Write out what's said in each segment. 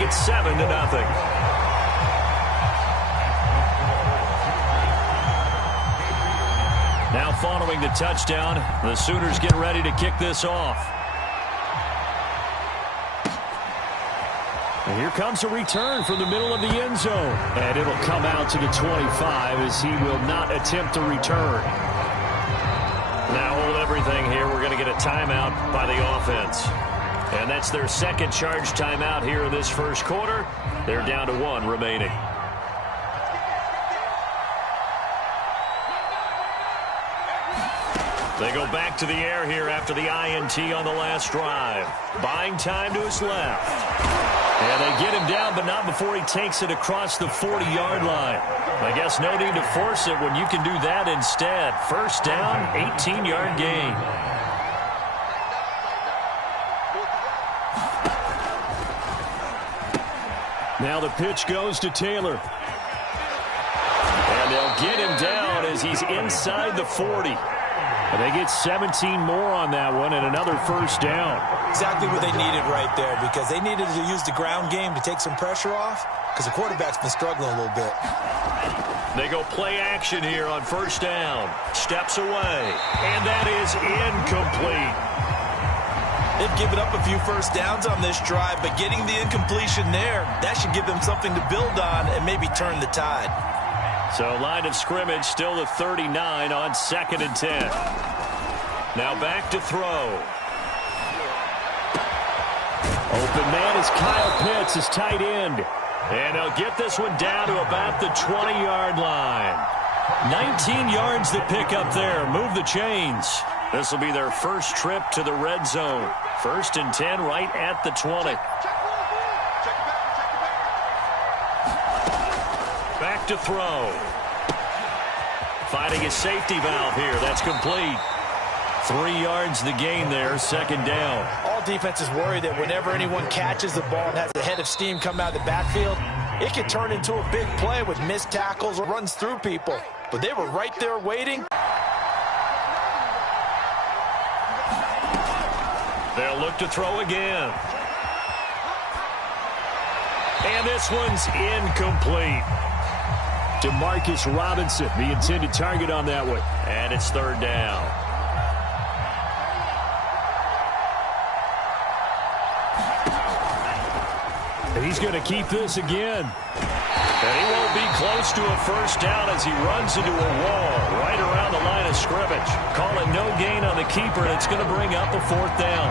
make it 7-0. Now following the touchdown, the Sooners get ready to kick this off. And here comes a return from the middle of the end zone. And it'll come out to the 25 as he will not attempt to return. Now hold everything here. We're going to get a timeout by the offense. And that's their second charge timeout here in this first quarter. They're down to 1 remaining. They go back to the air here after the INT on the last drive. Buying time to his left. And they get him down, but not before he takes it across the 40-yard line. I guess no need to force it when you can do that instead. First down, 18-yard gain. Now the pitch goes to Taylor. And they'll get him down as he's inside the 40. And they get 17 more on that one and another first down. Exactly what they needed right there, because they needed to use the ground game to take some pressure off, because the quarterback's been struggling a little bit. They go play action here on first down. Steps away. And that is incomplete. They've given up a few first downs on this drive, but getting the incompletion there, that should give them something to build on and maybe turn the tide. So line of scrimmage still the 39 on 2nd and 10. Now back to throw. Open man is Kyle Pitts, his tight end. And they'll get this one down to about the 20-yard line. 19 yards to pick up there. Move the chains. This will be their first trip to the red zone. 1st and 10 right at the 20. Back to throw. Finding his safety valve here. That's complete. 3 yards the gain there, 2nd down. All defenses worry that whenever anyone catches the ball and has a head of steam come out of the backfield, it can turn into a big play with missed tackles or runs through people. But they were right there waiting. They'll look to throw again. And this one's incomplete. Demarcus Robinson, the intended target on that one. And it's 3rd down. He's going to keep this again. And he won't be close to a first down as he runs into a wall right around the line of scrimmage. Call it no gain on the keeper, and it's going to bring up a 4th down.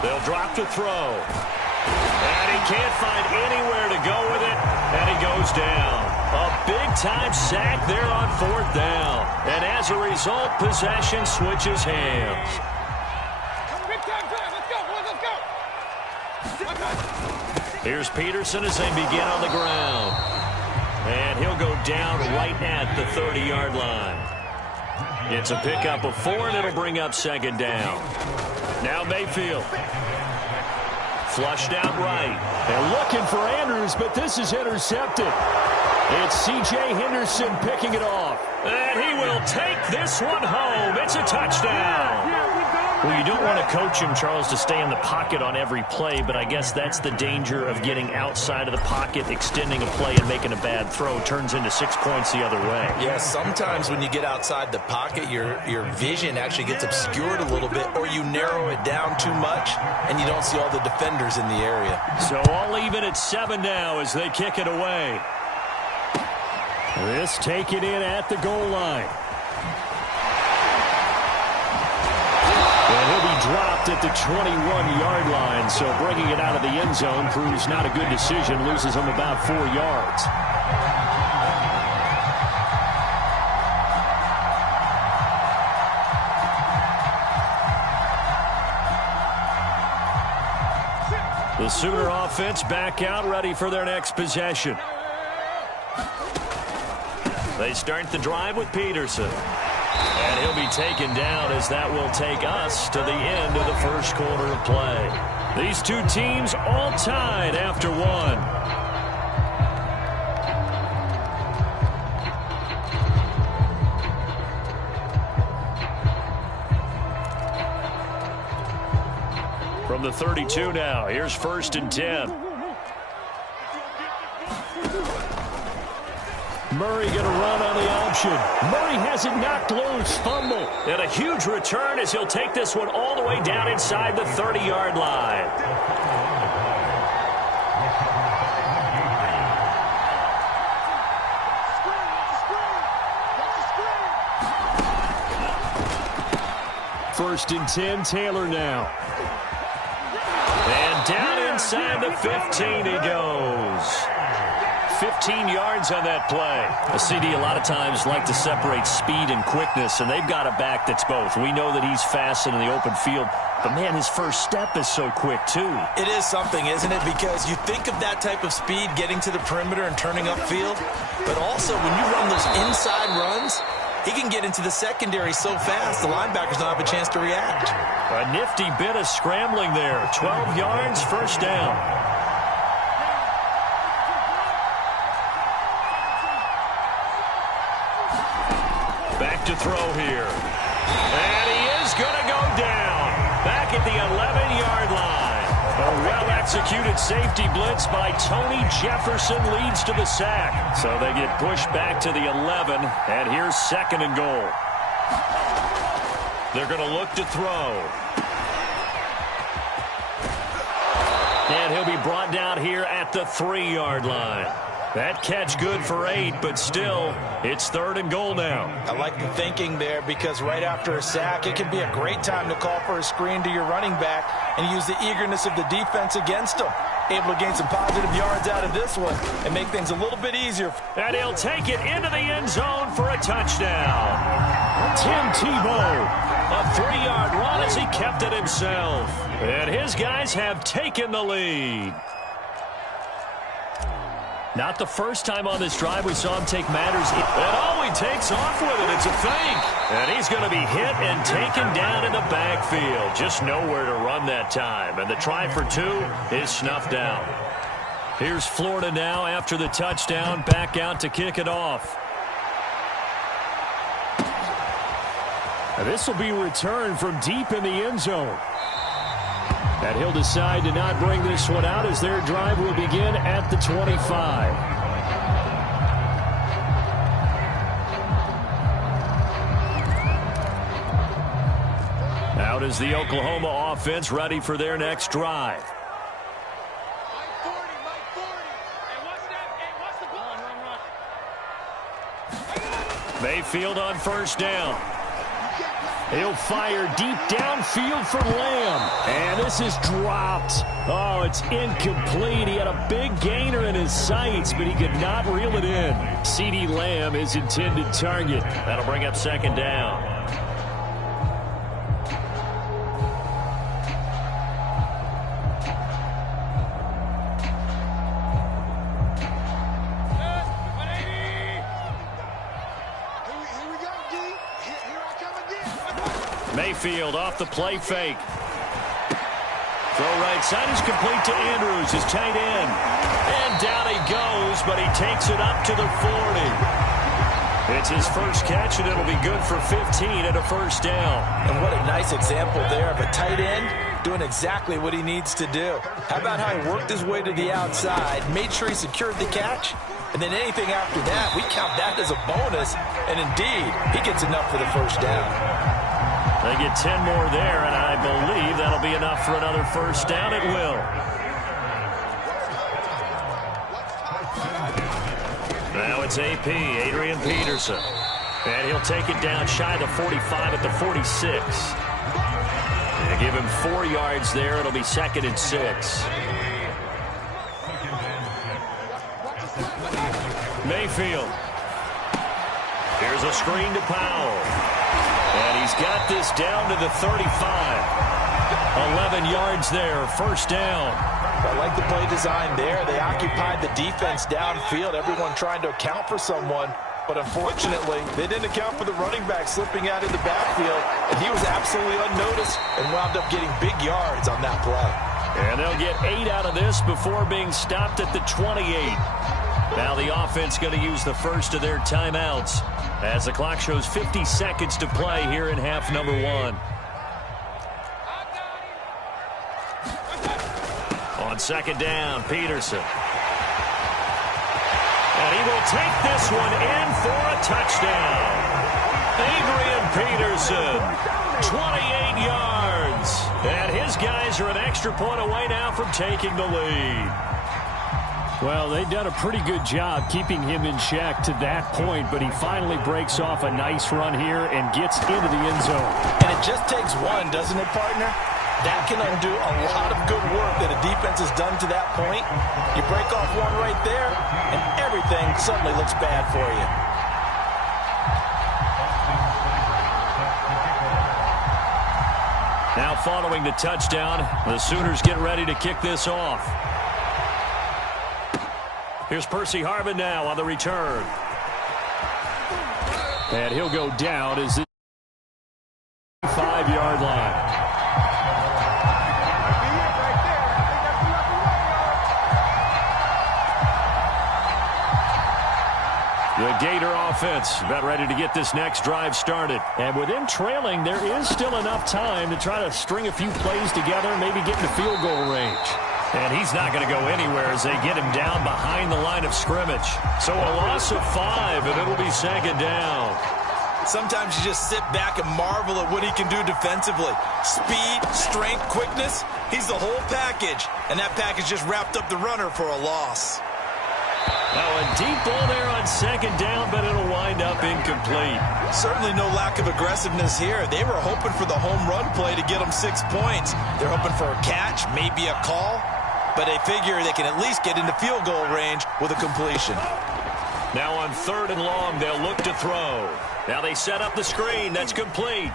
They'll drop to throw. And he can't find anywhere to go with it, and he goes down. A big-time sack there on 4th down. And as a result, possession switches hands. Here's Peterson as they begin on the ground. And he'll go down right at the 30-yard line. It's a pickup of 4, and it'll bring up 2nd down. Now Mayfield. Flushed out right. They're looking for Andrews, but this is intercepted. It's C.J. Henderson picking it off. And he will take this one home. It's a touchdown. Well, you don't want to coach him, Charles, to stay in the pocket on every play, but I guess that's the danger of getting outside of the pocket, extending a play, and making a bad throw. Turns into 6 points the other way. Yeah, sometimes when you get outside the pocket, your vision actually gets obscured a little bit, or you narrow it down too much, and you don't see all the defenders in the area. So all even at 7 now as they kick it away. This taken in at the goal line. And he'll be dropped at the 21-yard line, so bringing it out of the end zone proves not a good decision, loses him about 4 yards. The Sooner offense back out, ready for their next possession. They start the drive with Peterson. And he'll be taken down as that will take us to the end of the first quarter of play. These two teams all tied after 1. From the 32 now, here's 1st and 10. Murray going to run on the option. Murray has it knocked loose. Fumble. And a huge return as he'll take this one all the way down inside the 30-yard line. First and 10, Taylor now. And down inside the 15 he goes. 15 yards on that play. A CD a lot of times like to separate speed and quickness, and they've got a back that's both. We know that he's fast in the open field, but, man, his first step is so quick, too. It is something, isn't it? Because you think of that type of speed getting to the perimeter and turning upfield, but also when you run those inside runs, he can get into the secondary so fast, the linebackers don't have a chance to react. A nifty bit of scrambling there. 12 yards, first down. Back to throw here. And he is going to go down. Back at the 11-yard line. A well-executed safety blitz by Tony Jefferson leads to the sack. So they get pushed back to the 11, and here's 2nd and goal. They're going to look to throw. And he'll be brought down here at the 3-yard line. That catch good for 8, but still, it's 3rd and goal now. I like the thinking there because right after a sack, it can be a great time to call for a screen to your running back and use the eagerness of the defense against him. Able to gain some positive yards out of this one and make things a little bit easier. And he'll take it into the end zone for a touchdown. Tim Tebow, a 3-yard run as he kept it himself. And his guys have taken the lead. Not the first time on this drive we saw him take matters. And oh, he takes off with it. It's a fake. And he's going to be hit and taken down in the backfield. Just nowhere to run that time. And the try for 2 is snuffed out. Here's Florida now after the touchdown. Back out to kick it off. And this will be returned from deep in the end zone. And he'll decide to not bring this one out as their drive will begin at the 25. Out is the Oklahoma offense ready for their next drive. Mayfield on first down. He'll fire deep downfield for Lamb. And this is dropped. Oh, it's incomplete. He had a big gainer in his sights, but he could not reel it in. CeeDee Lamb, his intended target. That'll bring up 2nd down. Mayfield off the play fake. Throw right side is complete to Andrews, his tight end. And down he goes, but he takes it up to the 40. It's his first catch, and it'll be good for 15 and a first down. And what a nice example there of a tight end doing exactly what he needs to do. How about how he worked his way to the outside, made sure he secured the catch, and then anything after that, we count that as a bonus. And indeed, he gets enough for the first down. They get 10 more there, and I believe that'll be enough for another first down. It will. Now it's AP, Adrian Peterson. And he'll take it down shy of the 45 at the 46. And give him 4 yards there. It'll be 2nd and 6. Mayfield. Here's a screen to Powell. And he's got this down to the 35. 11 yards there, first down. I like the play design there. They occupied the defense downfield, everyone trying to account for someone. But unfortunately, they didn't account for the running back slipping out in the backfield. And he was absolutely unnoticed and wound up getting big yards on that play. And they'll get 8 out of this before being stopped at the 28. Now the offense going to use the first of their timeouts as the clock shows 50 seconds to play here in half number 1. second down, Peterson. And he will take this one in for a touchdown. Adrian Peterson, 28 yards. And his guys are an extra point away now from taking the lead. Well, they've done a pretty good job keeping him in check to that point, but he finally breaks off a nice run here and gets into the end zone. And it just takes one, doesn't it, partner? That can undo a lot of good work that a defense has done to that point. You break off one right there, and everything suddenly looks bad for you. Now following the touchdown, the Sooners get ready to kick this off. Here's Percy Harvin now on the return. And he'll go down as the 5-yard line. The Gator offense about ready to get this next drive started. And with them trailing, there is still enough time to try to string a few plays together, maybe get into field goal range. And he's not going to go anywhere as they get him down behind the line of scrimmage. So a loss of 5, and it'll be second down. Sometimes you just sit back and marvel at what he can do defensively. Speed, strength, quickness, he's the whole package. And that package just wrapped up the runner for a loss. Now a deep ball there on second down, but it'll wind up incomplete. Certainly no lack of aggressiveness here. They were hoping for the home run play to get them 6 points. They're hoping for a catch, maybe a call. But they figure they can at least get into field goal range with a completion. Now on 3rd and long, they'll look to throw. Now they set up the screen. That's complete.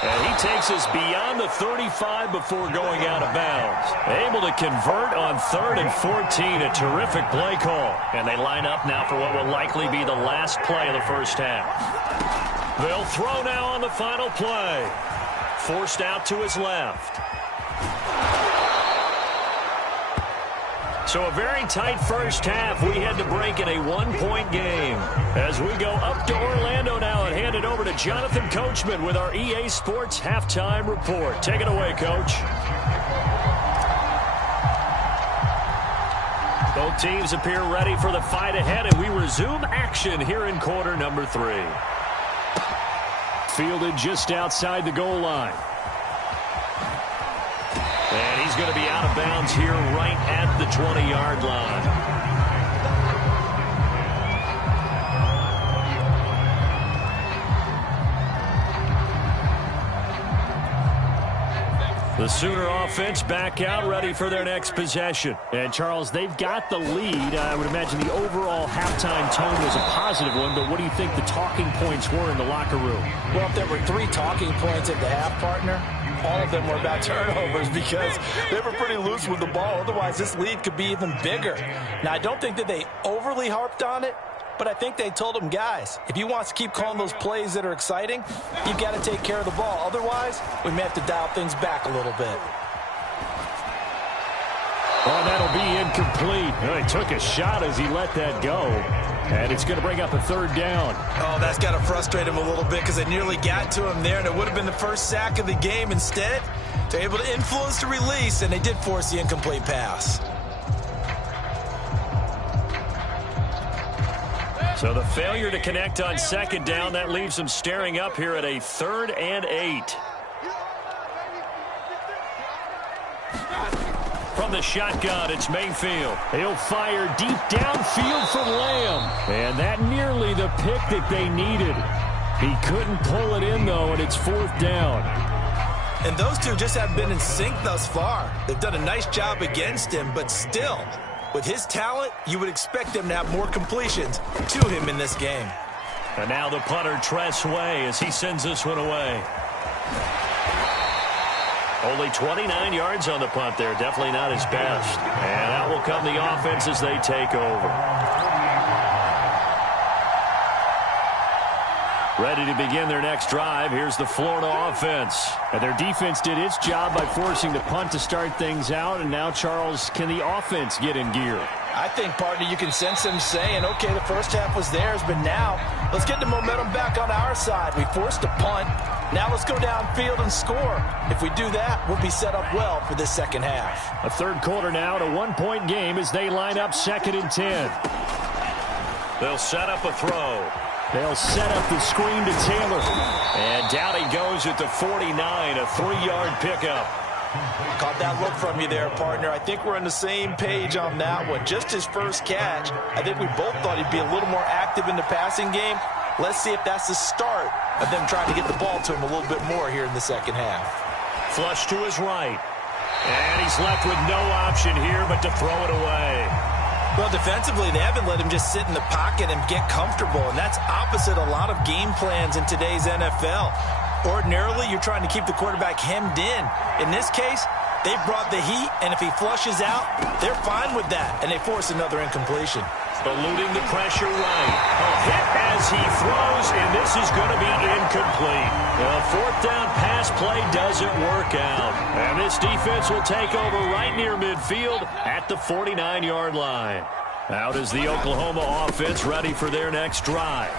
And he takes us beyond the 35 before going out of bounds. Able to convert on 3rd and 14. A terrific play call. And they line up now for what will likely be the last play of the first half. They'll throw now on the final play. Forced out to his left. So a very tight first half. We had to break in a 1-point game. As we go up to Orlando now and hand it over to Jonathan Coachman with our EA Sports Halftime Report. Take it away, Coach. Both teams appear ready for the fight ahead, and we resume action here in quarter number 3. Fielded just outside the goal line. And he's going to be out of bounds here right at the 20-yard line. The Sooner offense back out, ready for their next possession. And, Charles, they've got the lead. I would imagine the overall halftime tone was a positive one, but what do you think the talking points were in the locker room? Well, if there were 3 talking points at the half, partner, all of them were about turnovers because they were pretty loose with the ball. Otherwise, this lead could be even bigger. Now, I don't think that they overly harped on it, but I think they told them, guys, if you want to keep calling those plays that are exciting, you've got to take care of the ball. Otherwise, we may have to dial things back a little bit. Oh, that'll be incomplete. Oh, he took a shot as he let that go. And it's going to bring up a 3rd down. Oh, that's got to frustrate him a little bit because they nearly got to him there, and it would have been the first sack of the game. Instead, they're able to influence the release, and they did force the incomplete pass. So the failure to connect on 2nd down, that leaves them staring up here at a 3rd and 8. From the shotgun, it's Mayfield. He'll fire deep downfield from Lamb. And that nearly the pick that they needed. He couldn't pull it in, though, and it's 4th down. And those two just haven't been in sync thus far. They've done a nice job against him, but still, with his talent, you would expect them to have more completions to him in this game. And now the punter, Tress Way, as he sends this one away. Only 29 yards on the punt there. Definitely not his best. And out will come the offense as they take over. Ready to begin their next drive. Here's the Florida offense. And their defense did its job by forcing the punt to start things out. And now, Charles, can the offense get in gear? I think, partner, you can sense them saying, okay, the first half was theirs, but now let's get the momentum back on our side. We forced a punt. Now let's go downfield and score. If we do that, we'll be set up well for this second half. A third quarter now and a one-point game as they line up 2nd and 10. They'll set up a throw. They'll set up the screen to Taylor. And down he goes at the 49, a 3-yard pickup. Caught that look from you there, partner. I think we're on the same page on that one. Just his first catch. I think we both thought he'd be a little more active in the passing game. Let's see if that's the start of them trying to get the ball to him a little bit more here in the second half. Flush to his right. And he's left with no option here but to throw it away. Well, defensively, they haven't let him just sit in the pocket and get comfortable, and that's opposite a lot of game plans in today's NFL. Ordinarily, you're trying to keep the quarterback hemmed in. In this case, they brought the heat, and if he flushes out, they're fine with that, and they force another incompletion. Eluding the pressure right. A hit as he throws, and this is going to be incomplete. The 4th down pass play doesn't work out. And this defense will take over right near midfield at the 49-yard line. Out is the Oklahoma offense ready for their next drive.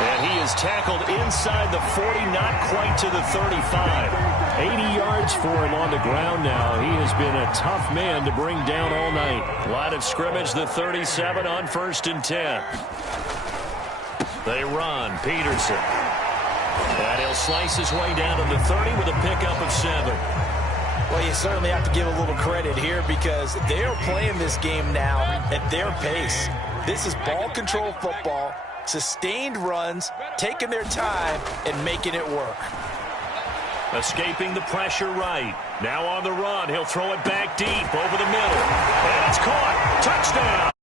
And he is tackled inside the 40, not quite to the 35. 80 yards for him on the ground now. He has been a tough man to bring down all night. Line of scrimmage, the 37 on 1st and 10. They run. Peterson. And he'll slice his way down to the 30 with a pickup of 7. Well, you certainly have to give a little credit here because they are playing this game now at their pace. This is ball control football, sustained runs, taking their time, and making it work. Escaping the pressure right. Now on the run. He'll throw it back deep over the middle. And it's caught. Touchdown.